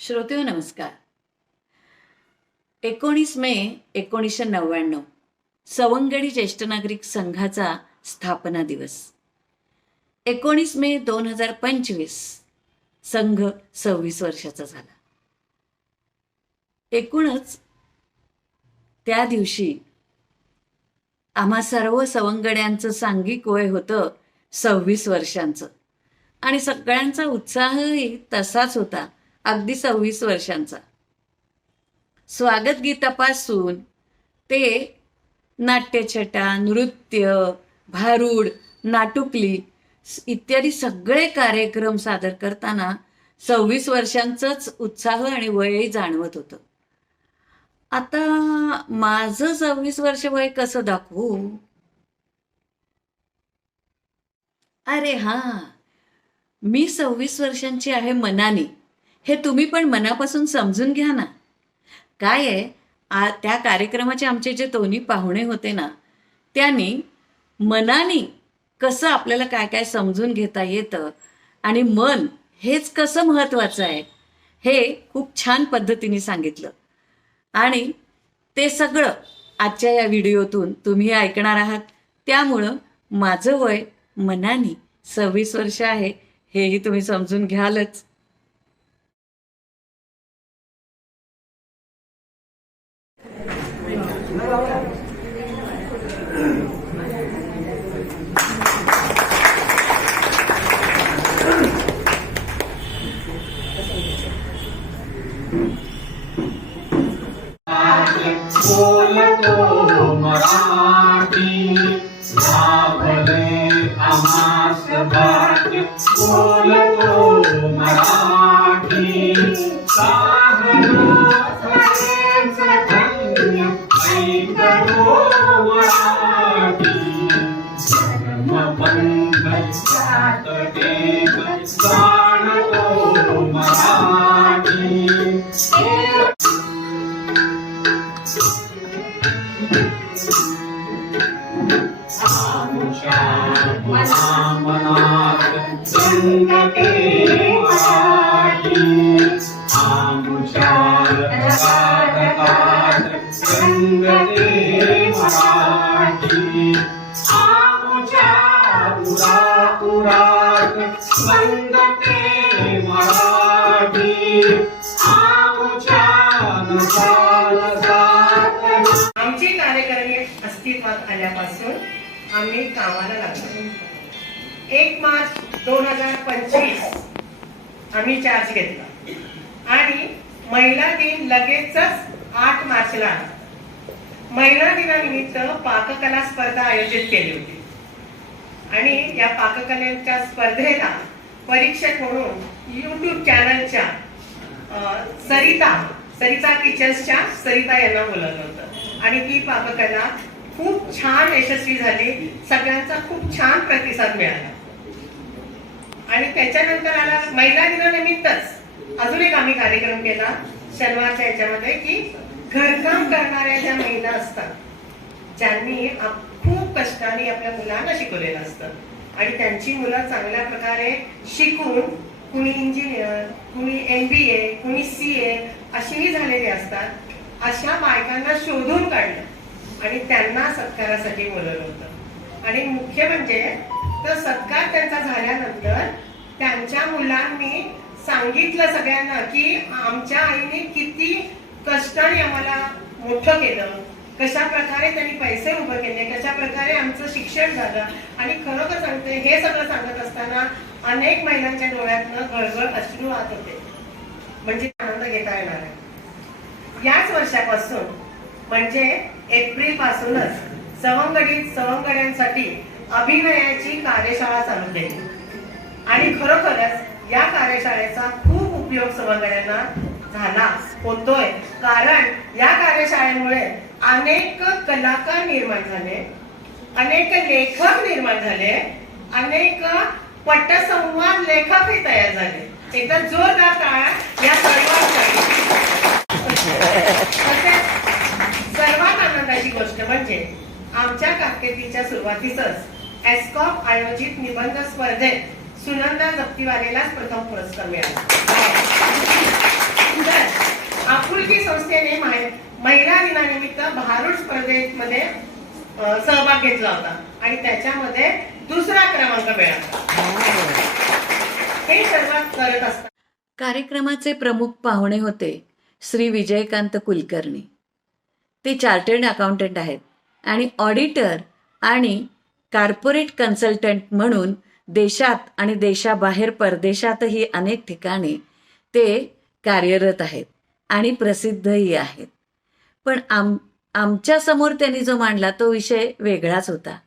श्रोतेव नमस्कार. एकोणीस मे एकोणीसशे नव्याण्णव सवंगडी ज्येष्ठ नागरिक संघाचा स्थापना दिवस. एकोणीस मे दोन हजार पंचवीस संघ सव्वीस वर्षाचा झाला. एकूणच त्या दिवशी आम्हा सर्व सवंगड्यांचं सांघिक वय होतं सव्वीस वर्षांचं. आणि सगळ्यांचा उत्साहही तसाच होता. अगदी सव्वीस वर्षांचा. स्वागत गीतापासून ते नाट्यछटा नृत्य भारूड नाटुकली इत्यादी सगळे कार्यक्रम सादर करताना सव्वीस वर्षांचंच उत्साह आणि वयही जाणवत होतं. आता माझं सव्वीस वर्ष वय कसं दाखवू? अरे हा मी सव्वीस वर्षांची आहे मनाने. हे तुम्ही पण मनापासून समजून घ्या ना. काय आहे आ त्या कार्यक्रमाचे आमचे जे दोन्ही पाहुणे होते ना त्यांनी मनाने कसं आपल्याला काय काय समजून घेता येतं आणि मन हेच कसं महत्त्वाचं आहे हे खूप छान पद्धतीने सांगितलं. आणि ते सगळं आजच्या या व्हिडिओतून तुम्ही ऐकणार आहात. त्यामुळं माझं वय मनाने सव्वीस वर्ष आहे हेही तुम्ही समजून घ्यालच. आमची कार्यकारिणी अस्तित्वात आल्यापासून आम्ही कामाला लागलो. एक मार्च दोन हजार पंचवीस आम्ही चार्ज घेतला. आणि महिला दिन लगेचच आठ मार्चला महिला दिनानिमित्त पाककला स्पर्धा आयोजित केली होती. आणि या पाककलेच्या स्पर्धेला परीक्षक म्हणून युट्यूब चॅनलच्या सरिता सरिता किचन्सच्या सरिता यांना बोलवलं होतं. आणि ती पाककला खूप छान यशस्वी झाली. सगळ्यांचा खूप छान प्रतिसाद मिळाला. आणि त्याच्यानंतर आला महिला दिनानिमित्तच अजून एक आम्ही कार्यक्रम केला. शनिवारच्या याच्यामध्ये की घरकाम करणाऱ्या ज्या महिला असतात ज्यांनी खूप कष्टाने आपल्या मुलांना शिकवलेलं असतं. आणि त्यांची मुलं चांगल्या प्रकारे शिकून कुणी इंजिनियर कुणी एम बी ए कुणी सी ए अशीही झालेली असतात अशा बायकांना शोधून काढलं. आणि त्यांना सत्कारासाठी बोलवलं होतं. आणि मुख्य म्हणजे तर सत्कार त्यांचा झाल्यानंतर त्यांच्या मुलांनी सांगितलं सगळ्यांना की आमच्या आईने किती कष्टाने आम्हाला मोठं केलं. कशा प्रकारे त्यांनी पैसे उभे केले कशा प्रकारे आमचं शिक्षण झालं आणि खरोखर सांगते हे सगळं सांगत असताना अनेक महिलांच्या डोळ्यातनं गळगळ अश्रू वाहत होते. म्हणजे आनंद घेता येणार आहे याच वर्षापासून म्हणजे एप्रिल पासूनच सवंगडीत सवंगड्यांसाठी अभिनयाची कार्यशाळा चालू केली. आणि खरोखरच या कार्यशाळेचा खूप उपयोग सवंगड्यांना झाला होतोय. कारण या कार्यशाळेमुळे अनेक कलाकार निर्माण झाले अनेक लेखक निर्माण झाले अनेक पटसंवाद लेखकही तयार झाले. एकदा जोरदार टाळा या सर्वांसाठी. तसेच सर्वात आनंदाची गोष्ट म्हणजे आमच्या कारकिर्दीच्या सुरुवातीसच एस्कॉप आयोजित निबंध स्पर्धेत सुनंदा जप्तीवालेलाच प्रथम पुरस्कार मिळाला. हो. आपुलकी संस्थेने महिला दिनानिमित्त भारूड स्पर्धेमध्ये सहभाग घेतला होता आणि त्याच्यामध्ये दुसरा क्रमांक मिळाला. हे सर्व करत असतात कार्यक्रमाचे प्रमुख पाहुणे होते श्री विजयकांत कुलकर्णी. ते चार्टर्ड अकाउंटंट आहेत आणि ऑडिटर आणि कॉर्पोरेट कन्सल्टंट म्हणून देशात आणि देशाबाहेर परदेशातही अनेक ठिकाणी ते कार्यरत आहेत आणि प्रसिद्धही आहेत. पण आम आमच्यासमोर त्यांनी जो मांडला तो विषय वेगळाच होता.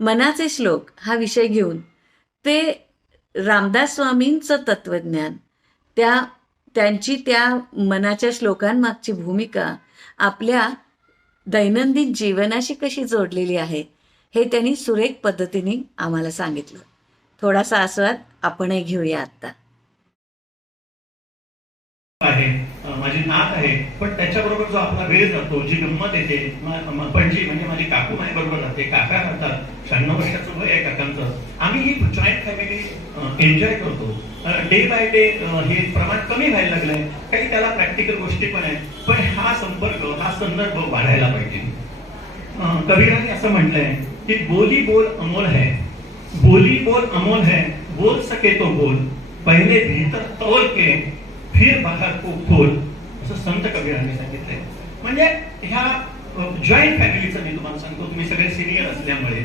मनाचे श्लोक हा विषय घेऊन ते रामदास स्वामींचं तत्वज्ञान त्या त्यांची त्या मनाच्या श्लोकांमागची भूमिका आपल्या दैनंदिन जीवनाशी कशी जोडलेली आहे हे त्यांनी सुरेख पद्धतीने आम्हाला सांगितलं. थोडासा आस्वाद आपणही घेऊया आता आहे माझी नात आहे पण त्याच्याबरोबर जो आपला वेळ जातो जी गंमत येते पणजी म्हणजे माझी काकू माझ्या बरोबर राहते काका राहतात शहाण्णव वर्षाचं वय आहे काकांचं. आम्ही ही जॉईंट फॅमिली एन्जॉय करतो. डे बाय डे हे प्रमाण कमी व्हायला लागलंय काही त्याला प्रॅक्टिकल गोष्टी पण आहेत पण हा संपर्क हा संदर्भ वाढायला पाहिजे. अं, कबीराने असं म्हटलंय की बोली बोल अमोल है बोली बोल अमोल है बोल सके तो बोल पहिले भीतर तोल के फिर बाहेर को खोल। असं संत कबीरांनी सांगितलंय म्हणजे ह्या जॉईंट फॅमिलीचं मी तुम्हाला सांगतो तुम्ही सगळे सिनियर असल्यामुळे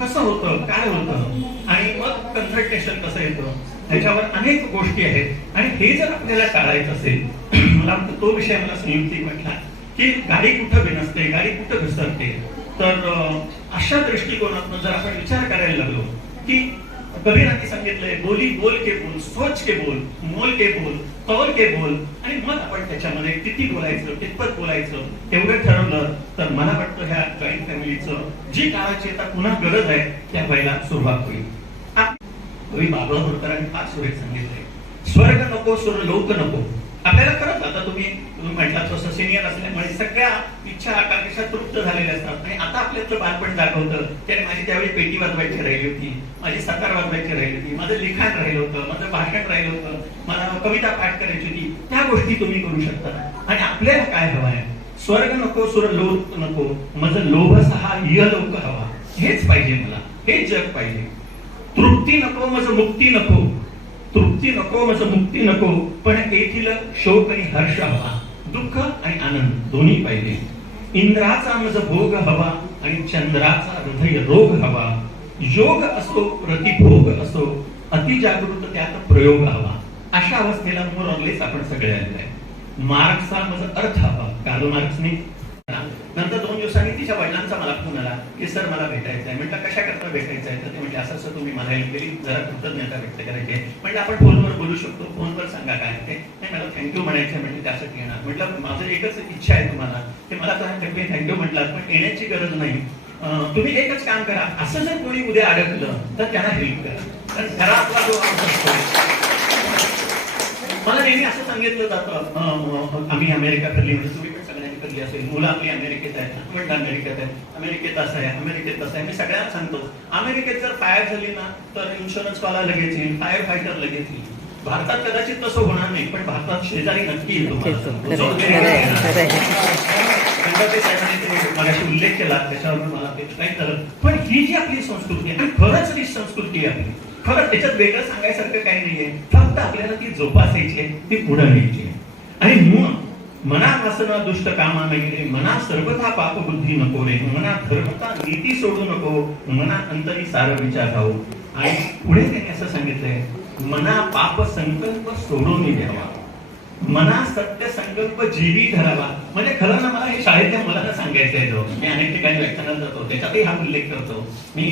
कसं होतं काय होतं आणि मग कन्सल्टेशन कसं येतं त्याच्यावर अनेक गोष्टी आहेत. आणि हे जर आपल्याला टाळायचं असेल मला तो विषय मला संयुक्ती म्हटला की गाडी कुठं बिनसते गाडी कुठं घसरते तर अशा दृष्टिकोनातून जर आपण विचार करायला लागलो की कबीरांनी सांगितलंय बोली बोल के बोल सोच के बोल मोल के बोल कौल के बोल. आणि मग आपण त्याच्यामध्ये किती बोलायचं कितपत बोलायचं एवढं ठरवलं तर मला वाटतं ह्या जॉईंट फॅमिलीचं जी काळाची आता पुन्हा गरज आहे त्या व्हायला सुरुवात होईल. कवी बाबा होळकरांनी फार सुरेख सांगितलंय. स्वर्ग नको स्वर लोक नको. आपल्याला खरंच आता तुम्ही तुम्ही तसं सिनियर असल्यामुळे सगळ्या इच्छा आकांक्षा तृप्त झालेल्या असतात. आणि आता आपल्यातलं बालपण दाखवतं त्याने माझी त्यावेळी पेटी वाजवायची राहिली होती. माझी सकार वाजवायची राहिली होती. माझं लिखाण राहिलं होतं. माझं भाषण राहिलं होतं. मला कविता पाठ करायची होती. त्या गोष्टी तुम्ही करू शकता. आणि आपल्याला काय हवं आहे? स्वर्ग नको सुर लोक नको. माझं लोभ हा इहलोक हवा. हेच पाहिजे मला. हेच जग पाहिजे. तृप्ती नको माझं मुक्ती नको. तृप्ती नको माझं मुक्ती नको. पण येथील शोक आणि हर्ष हवा. दुःख आणि आनंद दोन्ही पाहिजे. इंद्राचा माझ भोग हवा आणि चंद्राचा हृदय रोग हवा. योग असो प्रतिभोग असो अतिजागृत त्यात प्रयोग हवा. अशा अवस्थेला मोर आपण सगळे आलेलो आहे मार्क्सचा माझा अर्थ हवा. कार्ल मार्क्सने नंतर दोन दिवसांनी तिच्या वडिलांचा मला फोन आला की सर मला भेटायचं आहे म्हटलं कशा करता भेटायचं आहे तर ते म्हटलं असं असं तुम्ही मला हेल्प केली जरा कृतज्ञता व्यक्त करायची आहे. म्हटलं आपण फोनवर बोलू शकतो फोनवर सांगा काय ते. नाही मला थँक्यू म्हणायचं आहे म्हणजे त्यासाठी येणार. म्हटलं माझं एकच इच्छा आहे तुम्हाला ते मला तुम्ही थँक्यू म्हटलं पण येण्याची गरज नाही. तुम्ही एकच काम करा असं जर कोणी उद्या अडकलं तर त्यांना हेल्प करा. कारण घरा आपला जो असतो मला नेहमी असं सांगितलं जातं आम्ही अमेरिका फिरली म्हणजे तुम्ही फिरली असेल मुलं आपली अमेरिकेत आहेत म्हटलं अमेरिकेत आहे अमेरिकेत असं आहे अमेरिकेत तसं आहे. मी सगळ्यांना सांगतो अमेरिकेत जर फायर झाली ना तर इन्शुरन्स वाला लगेच येईल फायर फायटर लगेच येईल. भारतात कदाचित तसं होणार नाही पण भारतात शेजारी नक्की येईल उल्लेख केला त्याच्यावर मला ते काही झालं पण ही जी आपली संस्कृती आहे खरंच ही संस्कृती आहे. खरंच त्याच्यात वेगळं सांगायसारखं काही नाहीये. फक्त आपल्याला ती जोपासायची आहे ती पुढे न्यायची आहे. आणि मग मना वासना दुष्ट कामा नये मना सर्वथा पाप बुद्धी नको रे मना धर्मता नीती सोडू नको मना अंतरी सार विचार राहू. आणि पुढे त्यांनी असं सांगितलंय मना पाप संकल्प सोडून द्यावा मना सत्य संकल्प जीवी धरावा. म्हणजे खरं ना मला हे शाळेतल्या मुलांना सांगायचं आहे जो. मी अनेक ठिकाणी व्याख्यानात जातो त्याच्यातही हा उल्लेख करतो. मी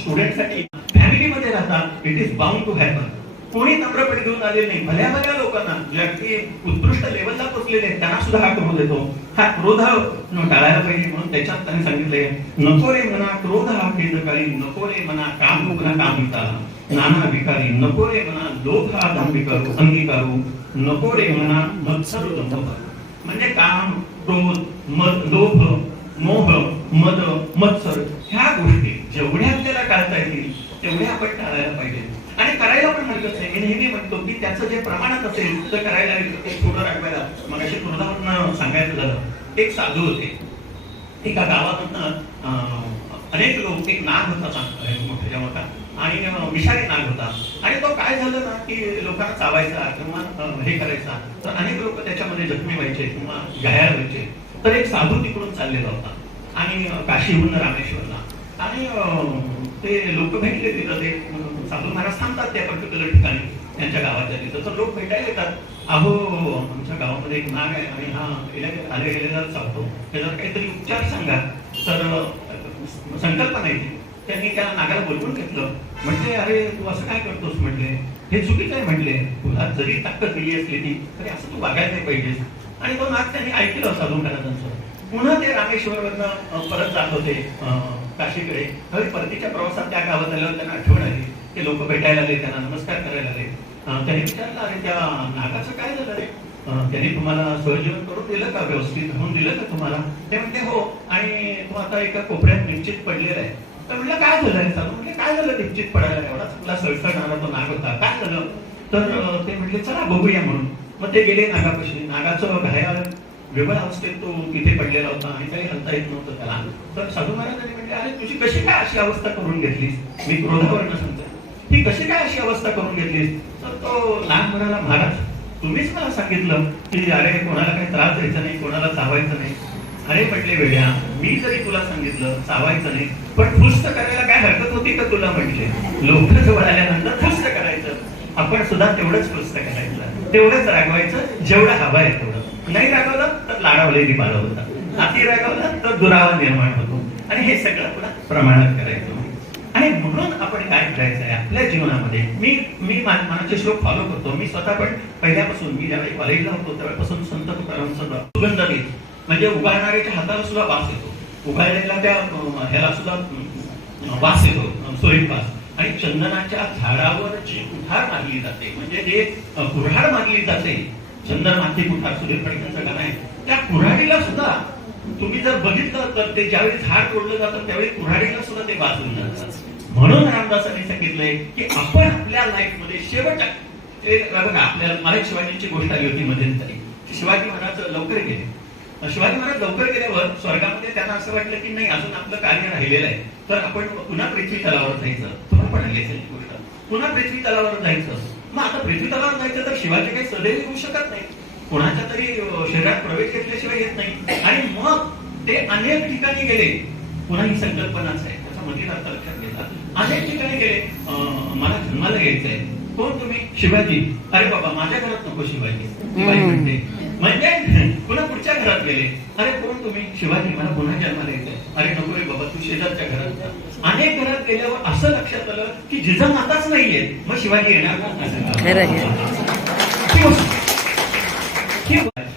स्टुडंटसाठी फॅमिलीमध्ये राहता it is bound to happen कोणी नम्रपणे घेऊन आलेले नाही. भल्या भल्या लोकांना जे उत्कृष्ट लेवलला पोचलेले आहेत त्यांना सुद्धा हा क्रोध येतो हा क्रोध टाळायला पाहिजे म्हणून त्याच्यात त्यांनी सांगितलंय नको रे म्हणा क्रोध हा केंद्रकारी नको रे म्हणा काम मना कामिता नाना विकारी नको रे म्हणा लोभ हा अंगीकारू अंगीकारू. नको रे म्हणा मत्सर म्हणजे काम क्रोध मद लोभ मोह मद मत्सर ह्या गोष्टी जेवढ्या आपल्याला टाळता येतील तेवढ्या आपण टाळायला पाहिजे आणि करायला पण हरकत नाही मी नेहमी म्हणतो की त्याचं जे प्रमाणात असेल तर करायला हरकत राखवायला मग अशी क्रोधावरनं सांगायचं झालं. एक साधू होते. एका गावातून अनेक लोक एक नाग होता मोठ्या मोठा आणि विषारी नाग होता. आणि तो काय झालं ना की लोकांना चावायचा किंवा हे करायचा. तर अनेक लोक त्याच्यामध्ये जखमी व्हायचे किंवा घायर व्हायचे. तर एक साधू तिकडून चाललेला होता. आणि काशीहून रामेश्वरला. आणि ते लोक भेटले तिथं. ते साधू महाराज सांगतात त्या पर्टिक्युलर ठिकाणी त्यांच्या गावाच्या तिथं. तर लोक भेटायला येतात. अहो आमच्या गावामध्ये एक नाग आहे आणि हा गेल्या आले गेलेला चालतो त्याचा काहीतरी उपचार सांगा. तर संकल्पना येते त्यांनी त्या नागाला बोलवून घेतलं. म्हटले अरे तू असं काय करतोस? म्हटले हे चुकीचं आहे म्हटले तुला जरी ताकद दिली असली ती तरी असं तू वागायला नाही पाहिजेस. आणि तो नाग त्यांनी ऐकलं साधू महाराजांचं पुन्हा ते रामेश्वरवरनं परत जात होते काशीकडे. तरी परतीच्या प्रवासात त्या गावात आल्यावर त्यांना आठवण आली. ते लोक भेटायला आले त्यांना नमस्कार करायला आले. त्याने विचारलं अरे त्या नागाचं काय झालं रे? त्याने तुम्हाला सहजीवन करून दिलं का? व्यवस्थित होऊन दिलं का तुम्हाला? ते म्हणते हो आणि तू आता एका कोपऱ्यात निश्चित पडलेला आहे. तर म्हटलं काय झालं चालू म्हणजे काय झालं निश्चित पडायला? एवढा चांगला सळसळणारा तो नाग होता. काय झालं? तर ते म्हटले चला बघूया म्हणून. मग ते गेले नागापाशी. नागाचं घायाळ विवळ अवस्थेत तो तिथे पडलेला होता आणि काही हलता येत नव्हतं त्याला. तर साधू महाराजांनी म्हटले अरे तुझी कशी काय अशी अवस्था करून घेतलीस? मी क्रोधावर नसून ती कशी काय अशी अवस्था करून घेतली तर तो लहान म्हणाला महाराज तुम्हीच मला सांगितलं की अरे कोणाला काही त्रास द्यायचा नाही कोणाला चावायचं नाही. अरे म्हटले वेड्या मी जरी तुला सांगितलं चावायचं नाही पण फुस्त करायला काय हरकत होती का तुला? म्हटले लोक जवळ आल्यानंतर फुस्त करायचं. आपण सुद्धा तेवढंच फुस्त करायचं. तेवढंच रागवायचं जेवढं हवं आहे तेवढं. नाही रागवलं तर लाडावलेली बाळ होतात अति रागवलं तर दुरावा निर्माण होतो. आणि हे सगळं पुन्हा प्रमाणात करायचं. आणि म्हणून आपण काय करायचं आहे? आपल्या जीवनामध्ये मी मी मनाचे श्लोक फॉलो करतो. मी स्वतः पण पहिल्यापासून मी ज्यावेळी कॉलेजला होतो त्यावेळेपासून संत तुकारामांचा सुगंध देत म्हणजे उभारणाऱ्याच्या हाताला सुद्धा वास येतो. उगाळलेल्या त्या ह्याला सुद्धा वास येतो सोयीपास आणि चंदनाच्या झाडावर जी कुठार मागली जाते म्हणजे जे कुऱ्हाड मागली जाते चंदन माती कुठार सुधीर फडकेंचं गाणं आहे त्या कुऱ्हाडीला सुद्धा तुम्ही जर बघितलं तर ते ज्यावेळी झाड तोडलं जातं त्यावेळी कुऱ्हाडीला सुद्धा ते वाचून जातात म्हणून रामदासांनी सांगितलंय की आपण आपल्या लाईफमध्ये शेवटच्या ते बघा आपल्याला मला शिवाजींची गोष्ट आली होती मध्यंतरी. शिवाजी महाराज लवकर गेले. शिवाजी महाराज लवकर गेल्यावर स्वर्गामध्ये त्यांना असं वाटलं की नाही अजून आपलं कार्य राहिलेलं आहे. तर आपण पुन्हा पृथ्वी तलावर जायचं. तुम्हाला पण आली असेल गोष्ट. पुन्हा पृथ्वी तलावर जायचं. मग आता पृथ्वी तलावर जायचं तर शिवाजी काही सदैव येऊ शकत नाही. कोणाच्या तरी शरीरात प्रवेश घेतल्याशिवाय येत नाही. आणि मग ते अनेक ठिकाणी गेले. पुन्हा ही संकल्पनाच आहे. त्याचा मधील अर्थ लक्षात घेतला अनेक ठिकाणी गेले मला जन्माला यायचंय कोण तुम्ही? शिवाजी. अरे बाबा माझ्या घरात नको शिवाजी. शिवाजी म्हणते म्हणजे पुन्हा पुढच्या घरात गेले. अरे कोण तुम्ही? शिवाजी मला पुन्हा जन्माला यायचंय अरे नको रे बाबा तू शेजारच्या घरात जा. अनेक घरात गेल्यावर असं लक्षात आलं की जिजामाताच नाहीये. मग शिवाजी येणार.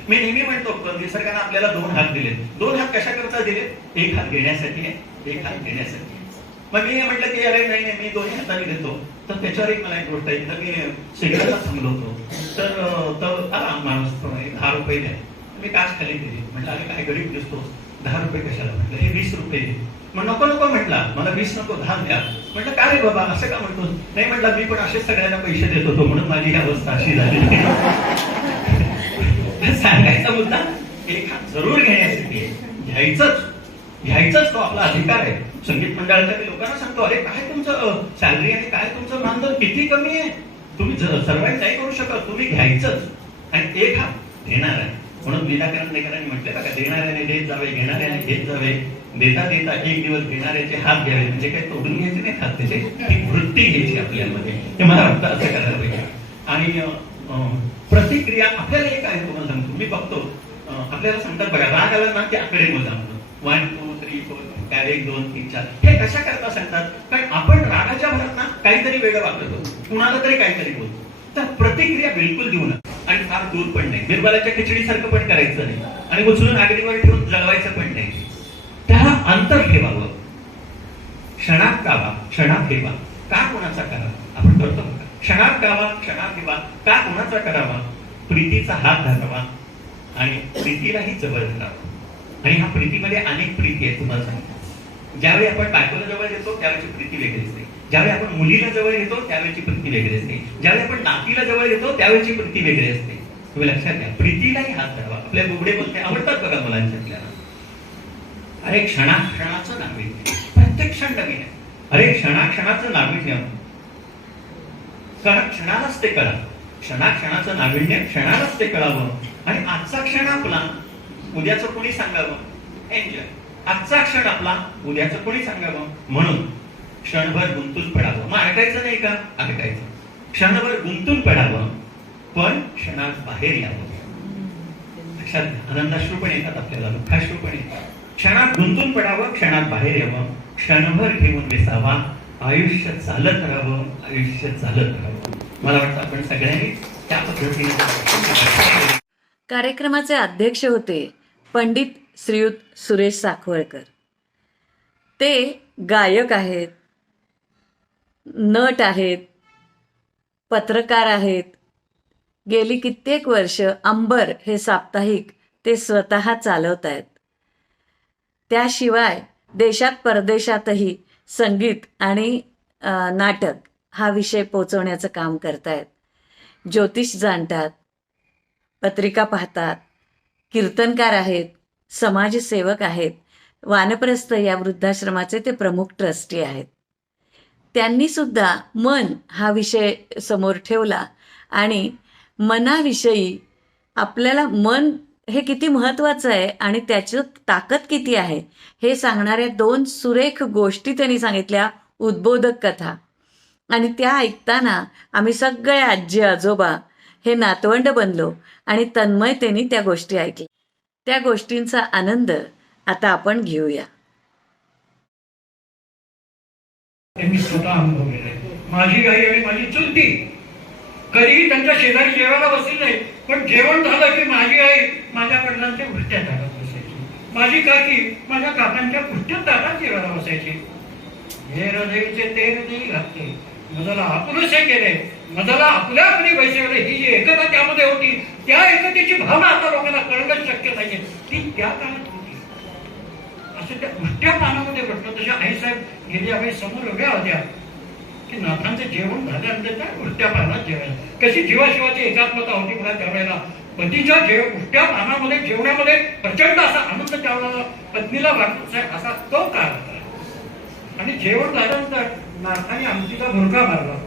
मी नेहमी म्हणतो निसर्गाने आपल्याला दोन हात दिले दोन हात कशा करता दिले एक हात घेण्यासाठी आहे एक हात घेण्यासाठी. मग मी म्हटलं की अरे नाही नाही मी दोन्ही हाताने देतो तर त्याच्यावर एक मला एक गोष्ट आहे तर मी सिगरेटला थांबलो होतो. तर अं, तर आला माणूस दहा रुपये द्या. मी काच खाली दिली म्हटलं अरे काय गरीब दिसतो दहा रुपये कशाला? म्हटलं हे वीस रुपये. दे मग नको नको म्हटला. मला वीस नको दहा द्या. म्हटलं का रे बाबा? असं का म्हणतो नाही म्हटलं मी पण असेच सगळ्यांना पैसे देत होतो म्हणून माझी ही अवस्था अशी झाली. सांगायचा मुद्दा एक हात जरूर घेण्यासाठी घ्यायचंच. घ्यायचंच तो आपला अधिकार आहे. संगीत मंडळाच्या लोकांना सांगतो अरे काय तुमचं सॅलरी आणि काय तुमचं मानधन किती कमी आहे? तुम्ही सर्वांनी नाही करू शकत तुम्ही घ्यायचंच. आणि एक हात घेणार आहे. म्हणून निराकरण लेकरांनी म्हटलं बघा देणाऱ्याने देत जावे घेणाऱ्याने घेत जावे. देता देता एक दिवस घेणाऱ्याचे हात घ्यावे म्हणजे काही तोडून घ्यायचे नाही हात त्याचे ती वृत्ती घ्यायची आपल्यामध्ये. हे मला वाटतं असं करायला पाहिजे. आणि प्रतिक्रिया आपल्याला एक आहे तुम्हाला सांगतो. मी बघतो. आपल्याला सांगतात बघा राग आला ना की आकडे मोजा वन टू थ्री फोर काय एक दोन तीन चार. हे कशा करता सांगतात? कारण आपण रागाच्या भरात ना काहीतरी वेगळं वापरतो कुणाला तरी काहीतरी बोलतो. तर प्रतिक्रिया बिलकुल देऊ नका. आणि फार दूर पण नाही. बिरबलाच्या खिचडीसारखं पण करायचं नाही. आणि उचलून आगडीवर ठेवून जळवायचं पण नाही. त्याला अंतर ठेवावं. क्षणात गावा क्षणात ठेवा का कोणाचा करा आपण करतो क्षणात गावा क्षणात ठेवा का कोणाचा करावा? प्रीतीचा हात धरावा. आणि प्रीतीलाही जवळ धरावा. आणि ह्या प्रीतीमध्ये अनेक प्रीती आहे तुम्हाला सांगतो. ज्यावेळी आपण बायकोला जवळ येतो त्यावेळेची प्रीती वेगळी असते ज्यावेळी आपण मुलीला जवळ येतो त्यावेळेची प्रीती वेगळी असते ज्यावेळी आपण नातीला जवळ येतो त्यावेळेची प्रीती वेगळी असते तुम्ही लक्षात घ्या प्रीतीलाही हात धरावा. आपल्या बुबडे बोलते आवडतात बघा मुलांच्या आपल्याला. अरे क्षणा क्षणाचं नाविन्य. प्रत्येक क्षण नवीन आहे. अरे क्षणाक्षणाचं नाविन्य. कारण क्षणालाच ते कळा क्षणाक्षणाचं नाविन्य क्षणालाच ते कळावं. आणि आजचा क्षण आपला. उद्याचं कोणी सांगावं? एन्जॉय आजचा क्षण आपला उद्याचं कोणी सांगावं? म्हणून क्षणभर गुंतून पडावं. मग अडकायचं नाही का? अडकायचं क्षणभर गुंतून पडावं पण क्षणात बाहेर यावं. लक्षात आनंदाश्रू पण येतात आपल्याला दुःखाश्रू पण येतात क्षणात गुंतून पडावं क्षणात बाहेर यावं. क्षणभर घेऊन बेसावा आयुष्य चालत राहावं आयुष्य चालत राहावं. मला वाटतं आपण सगळ्यांनी त्या पद्धतीने कार्यक्रमाचे अध्यक्ष होते पंडित श्रीयुत सुरेश साखवळकर. ते गायक आहेत नट आहेत पत्रकार आहेत. गेली कित्येक वर्ष अंबर हे साप्ताहिक ते स्वतः चालवत आहेत त्याशिवाय देशात परदेशातही संगीत आणि नाटक हा विषय पोचवण्याचं काम करतायत. ज्योतिष जाणतात पत्रिका पाहतात कीर्तनकार आहेत समाजसेवक आहेत. वानप्रस्थ या वृद्धाश्रमाचे ते प्रमुख ट्रस्टी आहेत. त्यांनी सुद्धा मन हा विषय समोर ठेवला आणि मनाविषयी आपल्याला मन हे किती महत्त्वाचं आहे आणि त्याची ताकद किती आहे हे सांगणाऱ्या दोन सुरेख गोष्टी त्यांनी सांगितल्या उद्बोधक कथा. आणि त्या ऐकताना आम्ही सगळे आजी आजोबा हे नातवंड बनलो आणि तन्मयतेने त्या गोष्टी ऐकल्या. त्या गोष्टींचा आनंद आता आपण घेऊया. मी स्वतः अनुभवलेलं आहे माझी गाई आणि माझी चुलती कधीही त्यांच्या शेजारी जेवायला बसली नाही पण जेवण झालं की माझी आई माझ्या वडिलांच्या उष्ट्या दारात बसायची. माझी काकी माझ्या काकांच्या उष्ट्या दारात जेवायला बसायची. हे हृदयचे ते हृदय घातले. मजाला आपुलसे केले मजाला आपल्या आपली बैसवले. ही जी एकता त्यामध्ये होती त्या एकतेची भावना आता लोकांना कळणं शक्य नाहीये. ती त्या काळात होती. असं त्या उष्ट्या कानामध्ये म्हटलं तशा आईसाहेब गेली आम्ही समोर उभ्या होत्या. की नाथांचं जेवण झाल्यानंतर त्या उष्ट्या पानात जेवायला. कशी जीवाशिवाची एकात्मता होती मला त्यावेळेला. पतीच्या जेव उष्ट्या पानामध्ये जेवणामध्ये प्रचंड असा आनंद त्यावेळेला पत्नीला वाटत साहेब असा तो काळ होता. आणि जेवण झाल्यानंतर नाथाने आमटीचा भुरका मारला.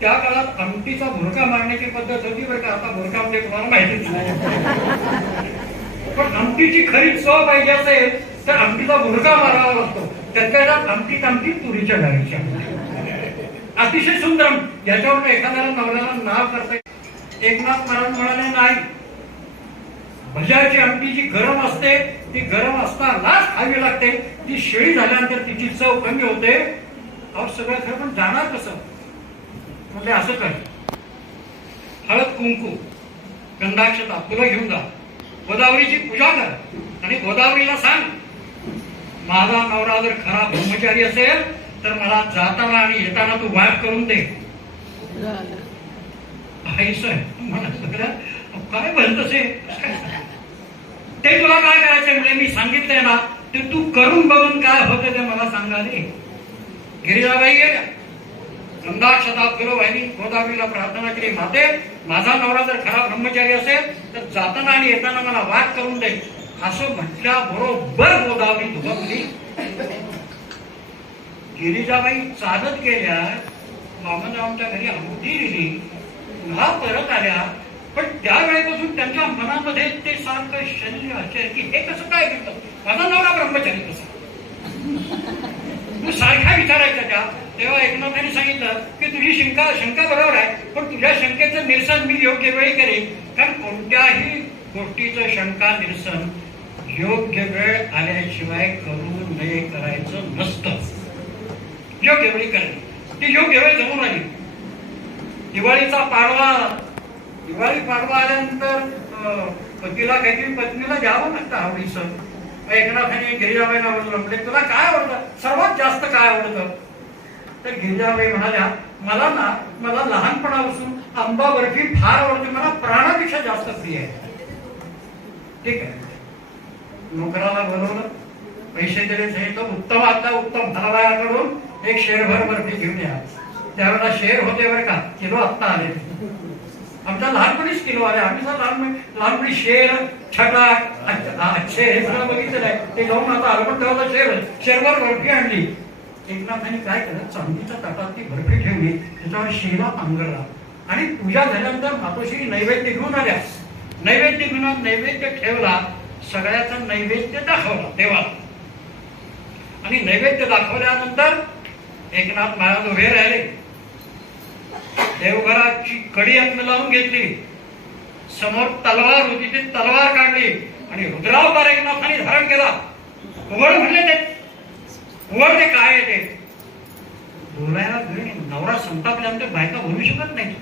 त्या काळात आमटीचा भुरका मारण्याची पद्धत होती बरं का? आता भुरका म्हणजे तुम्हाला माहितीच नाही. पण आमटीची खरी चव पाहिजे असेल तर आमटीचा भुरका मारावा लागतो. त्याच्या वेळेला आमटी आमटी तुरीच्या डाळीची अतिशय सुंदर याच्यावर एखाद्याला नवऱ्याला नाव करता एकनाथ महाराज म्हणाले नाही. भजाची आमटी जी गरम असते ती गरम असतानाच खावी लागते. ती शेळी झाल्यानंतर तिची चव कमी होते. अहो सगळं खरं पण जाणार कसं? म्हणजे असं कर. हळद कुंकू गंधाक्षता फुलं घेऊन जा. गोदावरीची पूजा कर आणि गोदावरीला सांग माझा नवरा जर खरा ब्रह्मचारी असेल तर मला जाताना आणि येताना तू वाट करून दे. सगळं काय म्हणत असे? ते तुला काय करायचंय? म्हणजे मी सांगितलंय ना ते तू करून बघून काय होतं ते मला सांगा दे गिरिजाबाई गेल्या. अंदाज शतात गेलो वाहिनी गोदावरीला प्रार्थना केली. माते माझा नवरा जर खरा ब्रह्मचारी असेल तर जाताना आणि येताना मला वाट करून दे. असं म्हटल्या बरोबर गोदावरी धुबकली गिरिजाबाई चालत गेल्या मामनरावांच्या घरी आहुती दिली. पुन्हा परत आल्या. पण त्यावेळेपासून त्यांच्या मनामध्ये ते सारखं शल्य आश्चर्य की हे कसं काय घेतलं माझा नवरा ब्रह्मचारी कसा? तू सारख्या विचारायच्या त्या. तेव्हा एकनाथांनी सांगितलं की तुझी शंका शंका बरोबर आहे पण तुझ्या शंकेचं निरसन मी योग्य वेळी करेन. कारण कोणत्याही गोष्टीचं शंका निरसन योग्य वेळ आल्याशिवाय करू नये करायचं नसतं. योग्य वेळी करेल ती योग्य वेळ जमून आली. दिवाळीचा पाडवा दिवाळी पाडवा आल्यानंतर अं, पतीला काहीतरी पत्नीला द्यावं लागतं आवडीचं. एकनाथाने गिरिजाबाईला आवडलं म्हणजे तुला काय आवडतं? सर्वात जास्त काय आवडतं? तर गिरिजाबाई म्हणाल्या मला ना मला लहानपणापासून आंबा बर्फी फार आवडते मला प्राणापेक्षा जास्त प्रिय आहे ठीक आहे. नोकराला बनवलं पैसे दिले सांगितलं उत्तम आता उत्तम फळाकडून एक शेरभर बर्फी घेऊन या. त्यावेळेला शेर होते बरं का किलो आत्ता आले. आमच्या लहानपणीच किलो आले आम्ही सर लहानपणी लहानपणी शेर छटा अच्छे हे सगळं बघितलेलं आहे. ते जाऊन आता अलपट देवाचा शेर शेरभर बर्फी आणली. एकनाथांनी काय केलं? चांदीच्या ताटातली बर्फी ठेवली. त्याच्यावर शेला पांघरला. आणि पूजा झाल्यानंतर मातोश्री नैवेद्य घेऊन आल्या. नैवेद्य घेऊन नैवेद्य ठेवला. सगळ्याचा नैवेद्य दाखवला देवाला. आणि नैवेद्य दाखवल्यानंतर एकनाथ महाराज उभे राहिले. देवघराची कडी अन्न लावून घेतली. समोर तलवार होती ती तलवार काढली. आणि रुद्रावतार एकनाथाने धारण केला. उघड म्हणले ते उघड ते काय आहे ते? बोलायला वेळ नवरा संतापल्यानंतर बायका बोलू शकत नाही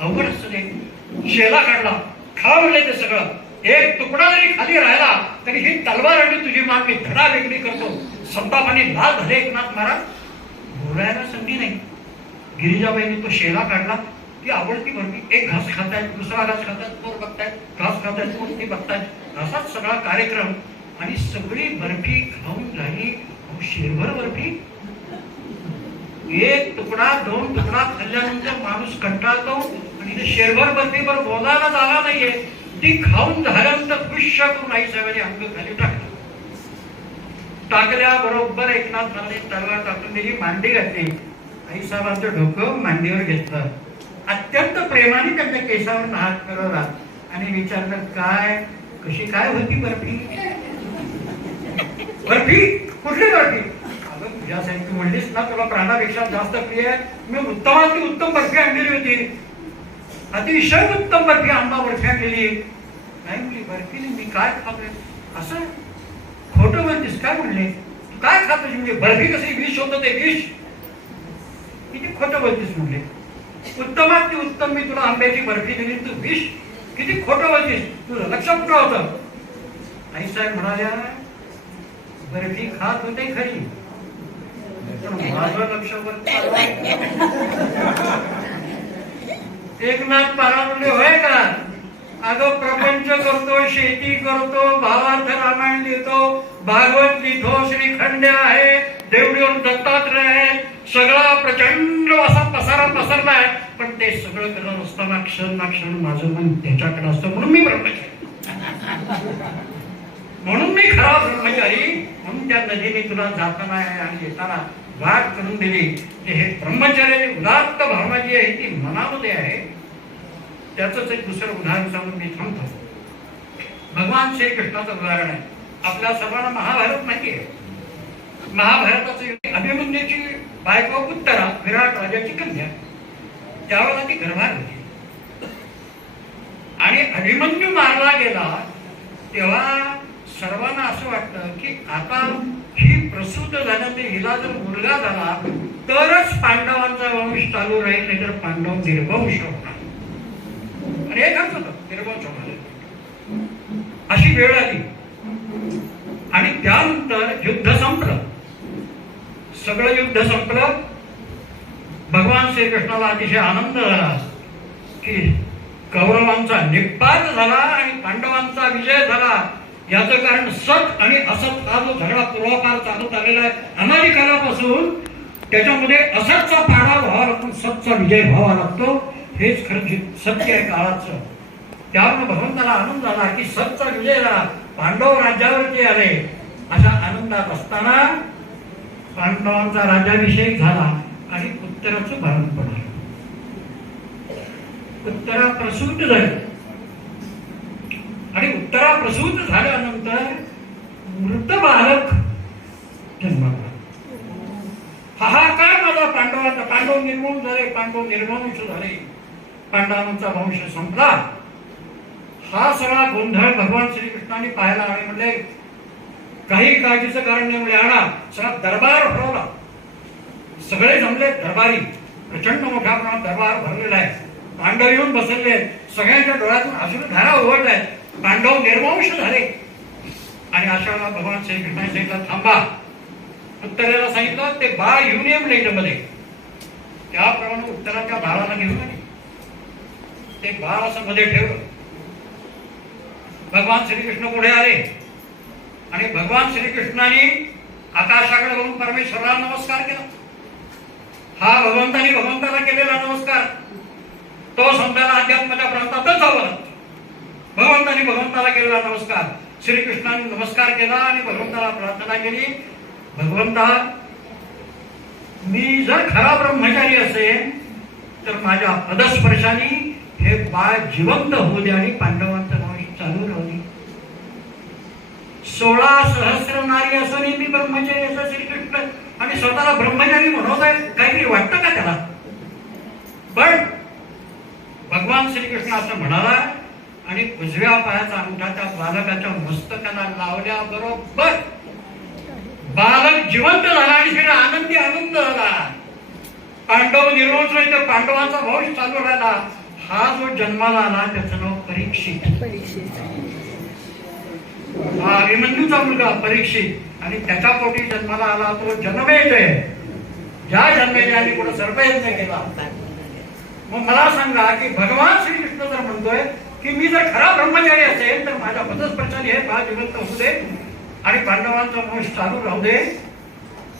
अवघड असतं ते. शेला काढला खा ते सगळं. एक तुकडा जरी खाली राहिला तरी ही तलवार आणि तुझी मान मी धडा वेगळी करतो. संतापाने लाल झाले एकनाथ महाराज बोलायला संधी नाही. गिरिजाबाईंनी तो शेला काढला. ती आवडती बर्फी एक घास खातायत दुसरा घास खातायत पोर बघतायत घास खातायत पोर ती बघतायत. असाच सगळा कार्यक्रम आणि सगळी बर्फी खाऊन झाली. शेरभर बर्फी एक तुकडा दोन तुकडा खाल्ल्यानंतर माणूस कंटाळतो आणि ते शेरभर बर्फीवर बोलायला जागा नाहीये. ती खाऊन झाल्यानंतर खुश करून आई साहेबांनी अंग खाली टाकलं. टाकल्या बरोबर एकनाथ महाराज तलवार टाकून त्याची मांडी घातली. आई साहेबांचं डोकं मांडीवर घेतलं अत्यंत प्रेमाने त्यांच्या केसावर हात फिरवला आणि विचारलं काय? कशी काय होती बर्फी? बर्फी? कुठली बातमी अगं तुझ्यासाठी तू म्हणलीस ना तुला प्राणापेक्षा जास्त प्रिय आहे. मी उत्तमाची उत्तम बर्फी आणलेली होती. अतिशय उत्तम बर्फी आंबा बर्फी आणलेली. नाही मी बर्फी मी काय खातोय? असं खोटं म्हणतेस काय म्हणले? तू काय खातोस? म्हणजे बर्फी कशी विष होतं ते विष. किती खोटं बोलतेस म्हणले? उत्तमात ती उत्तम मी तुला आंब्याची बर्फी दिली तू विष. किती खोटं बोलतेस? तुझं लक्ष कुठं होतं? आई साहेब म्हणाल्या बर्फी खात होते खरी. पण माझं लक्ष एकनाथ महाराज म्हणले होय का? अगं प्रपंच करतो शेती करतो भावार्थ रामायण लिहितो भागवत लिहितो श्रीखंड आहे देवडीवर दत्तात्रय आहे सगळा प्रचंड असा पसारा पसरलाय पण ते सगळं करत असताना क्षण ना क्षण माझं मन त्याच्याकडे असतं म्हणून मी ब्रह्मचारी. म्हणून मी खरा ब्रह्मचारी म्हणजे म्हणून त्या नदीने तुला जाताना आणि येताना वाट करून दिली. हे ब्रह्मचार्याची उदात्त भावना जी आहे ती मनामध्ये आहे. त्याच एक दुसरं उदाहरण सांगून मी थांबतो. भगवान श्रीकृष्णाचं उदाहरण आहे. आपल्या सर्वांना महाभारत माहिती आहे. महाभारताची अभिमन्यूची बायको उत्तरा विराट राजाची कन्या. त्यावेळेला ती गर्भार होती. आणि अभिमन्यू मारला गेला तेव्हा सर्वांना असं वाटतं की आता ही प्रसूत झाल्याने हिला जर मुलगा झाला तरच पांडवांचा वंश चालू राहील नाही तर पांडव निर्वंश होणार. आणि हे खरंच होतं निर्वंश होणार. अशी वेळ आली. आणि त्यानंतर युद्ध संपलं. सगळं युद्ध संपलं. भगवान श्रीकृष्णाला अतिशय आनंद झाला की कौरवांचा निपात झाला आणि पांडवांचा विजय झाला. याचं कारण सत आणि असत हा जो झगडा पूर्वापार चालत आलेला आहे अनादी कालापासून त्याच्यामध्ये असतचा पाडा व्हावा लागतो सतचा विजय व्हावा लागतो. हेच खरं सत्य आहे काळाचं. त्यामुळे भगवंताला आनंद झाला की सतचा विजय झाला. पांडव राज्यावरती आले. अशा आनंदात असताना पांडवांचा राज्याभिषेक झाला आणि उत्तराचं भारण पडलं. उत्तरा प्रसूत झाली. आणि उत्तरा प्रसूत झाल्यानंतर मृत बालक जन्माला हा हा काय माझा पांडवाचा पांडव निर्मूळ झाले पांडव निर्वंश झाले. पांडवांचा वंश संपला. हा सगळा गोंधळ भगवान श्रीकृष्णाने पाहायला आणि म्हणले काही काळजीचं कारण नाही म्हणजे आणा. सगळा दरबार भरवला. सगळे जमले दरबारी. प्रचंड मोठ्या प्रमाणात दरबार भरलेला आहे. पांडव येऊन बसलेले आहेत. सगळ्यांच्या डोळ्यातून अजून धारा उघडल्या आहेत पांडव निर्वंश झाले. आणि अशा वेळेला भगवान श्रीकृष्णाने सांगितलं थांबा. उत्तरेला सांगितलं ते बाळ घेऊन ये म्हणजे मध्ये त्याप्रमाणे उत्तराच्या बाळाला घेऊन आले. ते बाळ असं मध्ये ठेवलं. भगवान श्रीकृष्ण पुढे आले. आणि भगवान श्रीकृष्णाने आकाशाकडे बघून परमेश्वराला नमस्कार केला. हा भगवंतानी भगवंताला केलेला नमस्कार तो समजायला अध्यात्माच्या प्रांतातच हवा भगवंताने भगवंताला केलेला नमस्कार. श्रीकृष्णाने नमस्कार केला आणि भगवंताला प्रार्थना केली. भगवंता मी जर खरा ब्रह्मचारी असेल तर माझ्या पदस्पर्शाने हे बाळ जिवंत होऊ दे आणि पांडवांचं नाव चालू राहू दे. सोळा सहस्र नारी असूनही मी ब्रह्मचारी असं श्रीकृष्ण आणि स्वतःला ब्रह्मचारी म्हणत आहे काहीतरी वाटतं का त्याला? पण भगवान श्रीकृष्ण असं म्हणाला आणि उजव्या पायाचा अंगठा त्या बालकाच्या मस्तकाला लावल्या बरोबर. बालक जिवंत झाला आणि श्री आनंदी आनंद झाला. पांडव निर्वंश नाही तर पांडवांचा वंश चालू राहिला. हा जो जन्माला आला त्याचं नाव परीक्षित. हा अभिमन्यूचा मुलगा परीक्षित. आणि त्याच्या पोटी जन्माला आला तो जन्मेजय. ज्या जन्मेजयाने पुढे सर्पयज्ञ केला. मग मला सांगा की भगवान श्रीकृष्ण जर म्हणतोय की मी जर खरा ब्रह्मचारी असेल तर माझ्या पदस्पर्शाने हे मला जिवंत होऊ दे. आणि पांडवांचा वंश चालू राहू दे.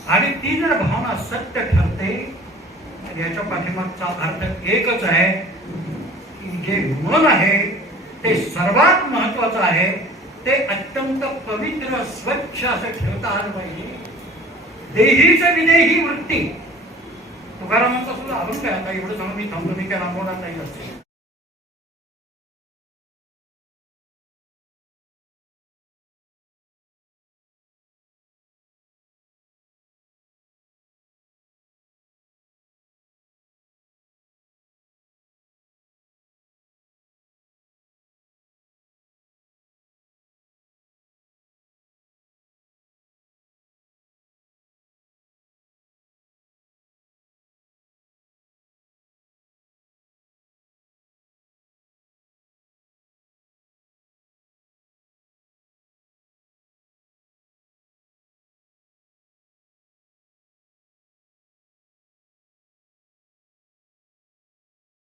आणि ती जर भावना सत्य ठरते याच्या पाठीमागचा अर्थ एकच आहे की जे मन आहे ते सर्वात महत्वाचं आहे. ते अत्यंत पवित्र स्वच्छ असं ठेवता आलं पाहिजे. देहीच विदेही वृत्ती. तुकारामांचा सुद्धा अभंग आहे. आता एवढं सांगून मी थांबतो मी काय रामोडा नाही असते